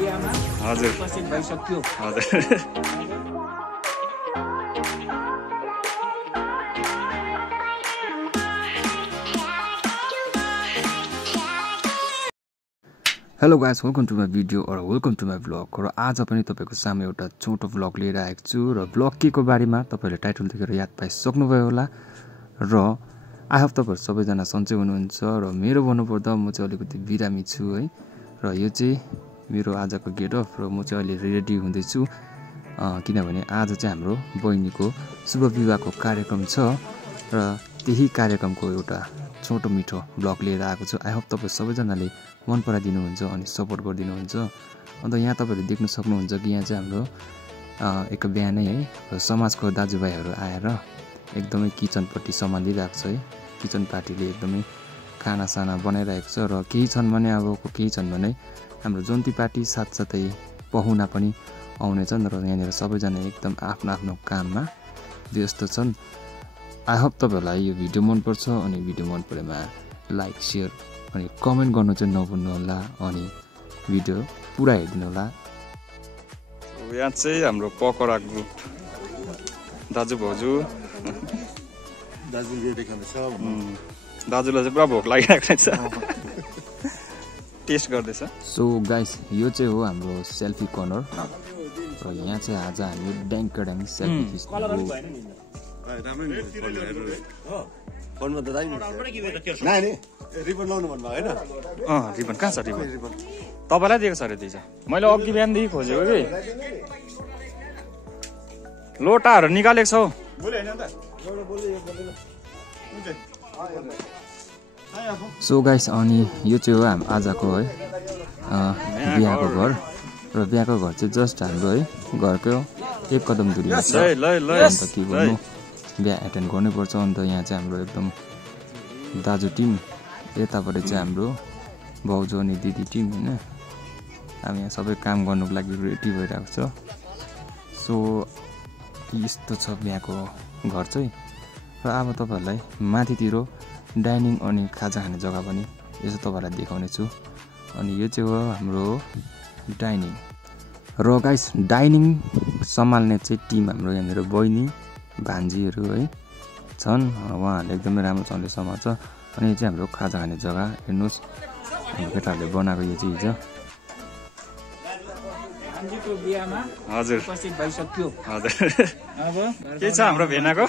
बिहामा हजुर उपस्थित भइसक्यो। हजुर hello guys, welcome to my video और वेलकम टु माई भ्लग। र आज पनि तपाईँको सामु एउटा छोटो भ्लग लिएर आएको छु। र भ्लग के को बारेमा तपाईँहरूले टाइटल देखेर याद पाइसक्नुभयो होला। र आई होप तपाईँहरू सबैजना सन्चै हुनुहुन्छ। र मेरो भन्नुपर्दा म चाहिँ अलिकति बिरामी छु है। र यो चाहिँ मेरो आजको गेट अफ। र म चाहिँ अहिले रेडी हुँदैछु किनभने आज चाहिँ हाम्रो बहिनीको शुभ विवाहको कार्यक्रम छ। र त्यही कार्यक्रमको एउटा छोटो मिठो भ्लग लिएर आएको छु। आई होप तपाईँ सबैजनाले मन पराइदिनुहुन्छ अनि सपोर्ट गरिदिनुहुन्छ। अन्त यहाँ तपाईँहरूले देख्न सक्नुहुन्छ कि यहाँ चाहिँ हाम्रो एक बिहानै है समाजको दाजुभाइहरू आएर एकदमै किचनपट्टि सम्हालिरहेको छ है। किचन पार्टीले एकदमै खानासाना बनाइरहेको छ। र केही छन् भने अब केही छन् भने हाम्रो जन्ती पार्टी साथसाथै पहुना पनि आउनेछन्। र यहाँनिर सबैजना एकदम आफ्नो आफ्नो काममा व्यस्त छन्। आई होप तपाईँहरूलाई यो भिडियो मनपर्छ। अनि भिडियो मन परेमा लाइक सेयर अनि कमेन्ट गर्नु चाहिँ नभुल्नु होला। अनि भिडियो पुरा हेरिदिनु होला। यहाँ चाहिँ हाम्रो पकौडा ग्रुप दाजु भाउजू दाजुलाई चाहिँ पुरा भोक लागिरहेको रहेछ, टेस्ट गर्दैछ। सो गाइस, यो चाहिँ हो हाम्रो सेल्फी कर्नर। र यहाँ चाहिँ आज हामी ड्याङ सेल्फी खिच्नु। रिबन कहाँ छ? रिबन तपाईँलाई दिएको छ अरे दिन्छ। मैले अघि बिहानदेखि खोजेको कि लोटाहरू निकालेको छौ। सो गाइस, अनि यो चाहिँ हो हाम्रो आजको है बिहाको घर। र बिहाको घर चाहिँ जस्ट हाम्रो है घरको एक कदम दूरीमा छ। अन्त के गर्नु, बिहा एटेन्ड गर्नुपर्छ। अन्त यहाँ चाहिँ हाम्रो एकदम दाजु टिम, यतापट्टि चाहिँ हाम्रो भाउजू अनि दिदी टिम होइन। हामी यहाँ सबै काम गर्नुको लागि रेडी भइरहेको छ। सो यस्तो छ बिहाको घर चाहिँ। र अब तपाईँहरूलाई माथितिर डाइनिङ अनि खाजा खाने जग्गा पनि यसो तपाईँहरूलाई देखाउने छु। अनि यो चाहिँ हो हाम्रो डाइनिङ। र गाइस, डाइनिङ सम्हाल्ने चाहिँ टिम हाम्रो यहाँनिर बहिनी भान्जीहरू है छन्। उहाँहरूले एकदमै राम्रोसँगले सम्हाल्छ। अनि यो चाहिँ हाम्रो खाजा खाने जग्गा हेर्नुहोस्, हाम्रो केटाहरूले बनाएको यो चाहिँ हिजो। हजुर उपस्थित भइसक्यो। हजुर के छ हाम्रो भेनाको,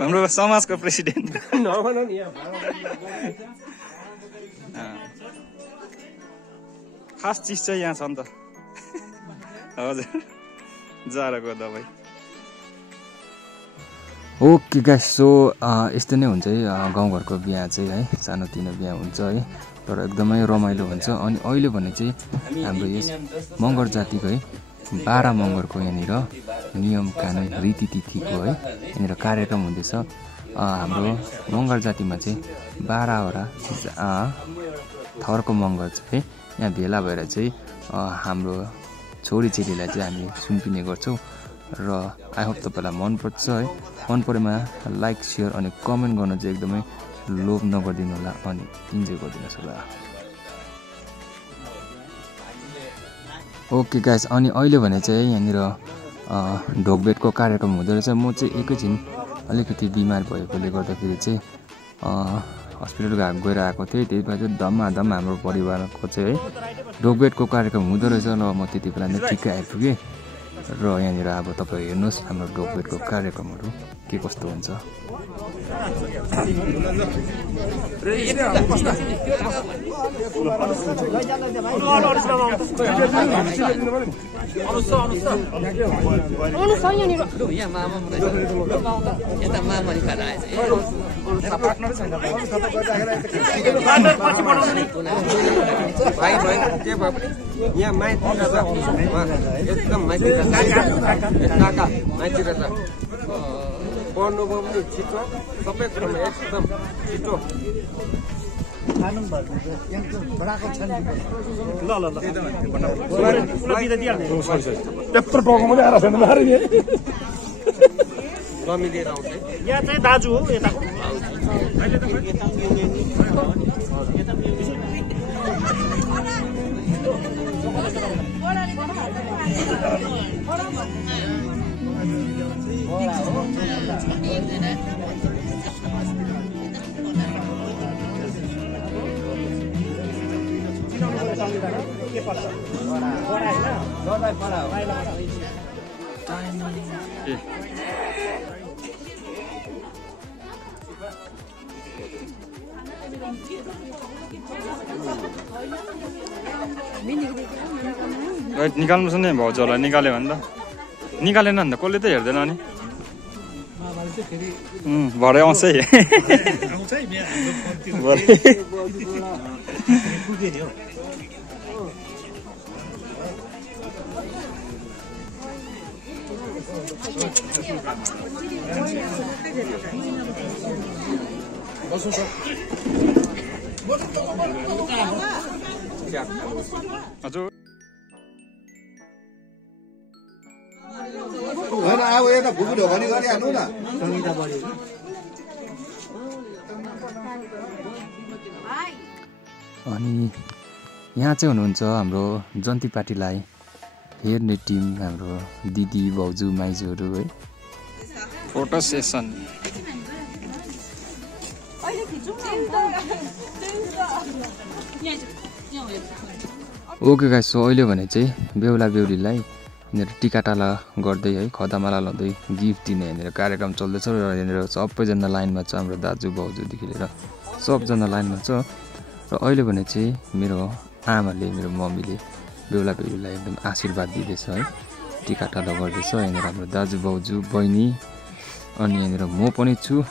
हाम्रो समाजको प्रेसिडेन्ट। खास चिज चाहिँ यहाँ छ नि त। हजुर जाडोको दबाई। ओके गाइस, सो यस्तो नै हुन्छ है गाउँघरको बिहा चाहिँ है। सानोतिनो बिहा हुन्छ है, तर एकदमै रमाइलो हुन्छ। अनि अहिले भने चाहिँ हाम्रो यस मगर जातिको है 12 मगरको यहाँनिर नियम कानुन रीतिथितिको है यहाँनिर कार्यक्रम हुँदैछ। हाम्रो मगर जातिमा चाहिँ 12वटा थरको मगर चाहिँ यहाँ भेला भएर चाहिँ हाम्रो छोरीचेलीलाई चाहिँ हामी सुम्पिने गर्छौँ। र आई होप तपाईँलाई मनपर्छ है। मन परेमा लाइक सेयर अनि कमेन्ट गर्न चाहिँ एकदमै लोभ नगरिदिनु होला अनि इन्जोय गरिदिनुहोस् होला। ओके गाइस, अनि अहिले भने चाहिँ यहाँनिर ढोकबेटको कार्यक्रम हुँदो रहेछ। म चाहिँ एकैछिन अलिकति बिमार भएकोले गर्दाखेरि चाहिँ हस्पिटल गएर आएको थिएँ। त्यही भएर चाहिँ धमाधम हाम्रो परिवारको चाहिँ है ढोकबेटको कार्यक्रम हुँदो रहेछ। र म त्यति बेला नै ठिकै आइपुगेँ। र यहाँनिर अब तपाईँ हेर्नुहोस् हाम्रो ढोकबेटको कार्यक्रमहरू के कस्तो हुन्छ। पढ्नुको पनि छिटो, सबै कुरामा एकदम छिटो। लिएर आउँछ यहाँ चाहिँ दाजु हो यताको। निकाल्नु छ नि भाउजूलाई निकाल्यो भने त निकालेन नि त कसले त हेर्दैन नि भरे आउँछ है हजुर अब एउटा भुकु ढोकनी गरिहाल्नु न अनि यहाँ चाहिँ हुनुहुन्छ हाम्रो जन्ती पार्टीलाई हेर्ने टिम हाम्रो दिदी भाउजू माइजूहरू है photo session okay guys so अहिले भने चाहिँ बेहुला बेहुलीलाई यहाँनिर टिकाटाला गर्दै है खदामाला लाउँदै गिफ्ट दिने यहाँनिर कार्यक्रम चल्दैछ र यहाँनिर सबैजना लाइनमा छ हाम्रो दाजु भाउजूदेखि लिएर सबजना लाइनमा छ र अहिले भने चाहिँ मेरो आमाले मेरो मम्मीले बेहुला बेहुलीलाई एकदम आशीर्वाद दिँदैछ है टिकाटाला गर्दैछ यहाँनिर हाम्रो दाजु भाउजू बहिनी अनि यहाँनिर म पनि छु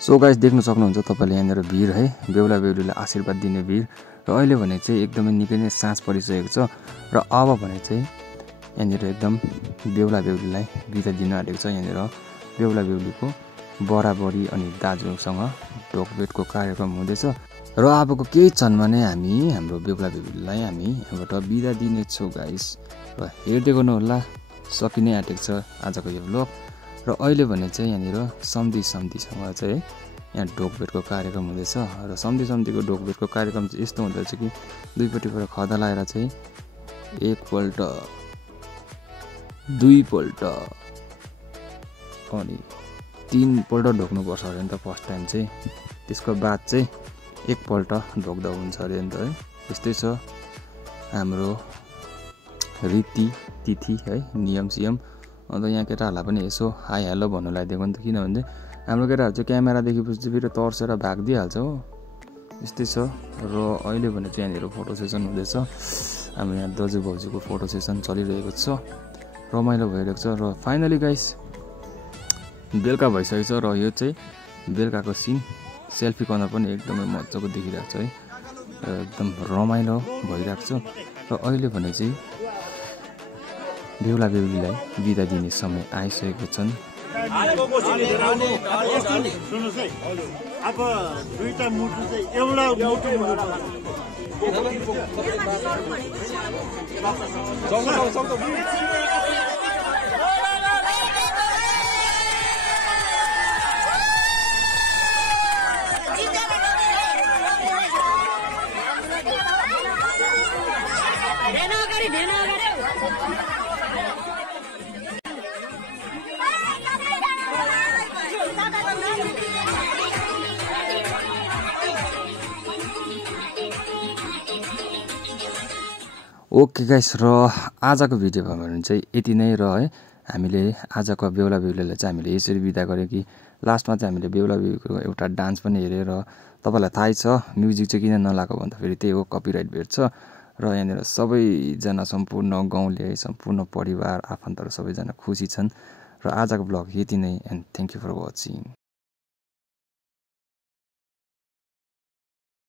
सो गाइस देख्न सक्नुहुन्छ तपाईले यहाँनिर भिड है बेहुला बेहुलीलाई आशीर्वाद दिने भिड र अहिले भने चाहिँ एकदमै निकै नै साँझ परिसकेको छ र अब भने चाहिँ यहाँनिर एकदम बेहुला बेहुलीलाई बिदा दिन आँटेको छ यहाँनिर बेहुला बेहुलीको बराबरी अनि दाजुसँग ढोकभेटको कार्यक्रम हुँदैछ र अबको केही क्षणमा नै हामी हाम्रो बेहुला बेहुलीलाई हामी यहाँबाट बिदा दिनेछौँ गाइस र हेर्दै गर्नुहोला सकि नै आँटेको छ आजको यो भ्लग र अहिले भने चाहिँ यहाँनिर सम्धीसँग चाहिँ यहाँ ढोकभेटको कार्यक्रम हुँदैछ र सम्धीको ढोकभेटको कार्यक्रम चाहिँ यस्तो हुँदछ कि दुईपट्टिबाट खदा लगाएर चाहिँ एकपल्ट दुईपल्ट अनि तीनपल्ट ढोक्नुपर्छ अरे नि त फर्स्ट टाइम चाहिँ त्यसको बाद चाहिँ एकपल्ट ढोक्दा हुन्छ अरे नि त है त्यस्तै छ हाम्रो रीति तिथि है नियम सियम अन्त यहाँ केटाहरूलाई पनि यसो हाई हेलो भन्नु लगाइदिएको नि त किनभने हाम्रो केटाहरू चाहिँ क्यामेरा देखेपछि फेरि तर्सेर भागिदिइहाल्छ हो यस्तै छ र अहिले भने चाहिँ यहाँनिर फोटो सेसन हुँदैछ हाम्रो यहाँ दाजु भाउजूको फोटो सेसन चलिरहेको छ रमाइलो भइरहेको छ र फाइनली गाइस बेलुका भइसकेको छ र यो चाहिँ बेलुकाको सिन सेल्फी कर्नर पनि एकदमै मजाको देखिरहेको छ है एकदम रमाइलो भइरहेको छ र अहिले भने चाहिँ बेहुला बेहुलीलाई बिदा दिने समय आइसकेको छन् अब दुईटा मुटु चाहिँ एउटा ओके गाइस र आजको भिडियोमा भने चाहिँ यति नै र है हामीले आजको बेहुला बेहुलीलाई चाहिँ हामीले यसरी बिदा गर्यो कि लास्टमा चाहिँ हामीले बेहुला बेहुलीको एउटा डान्स पनि हेरेर तपाईँलाई थाहै छ म्युजिक चाहिँ किन नलाएको भन्दाखेरि त्यही हो कपिराइट भेट्छ र यहाँनिर सबैजना सम्पूर्ण गाउँले सम्पूर्ण परिवार आफन्तहरू सबैजना खुसी छन् र आजको भ्लग यति नै and thank you for watching.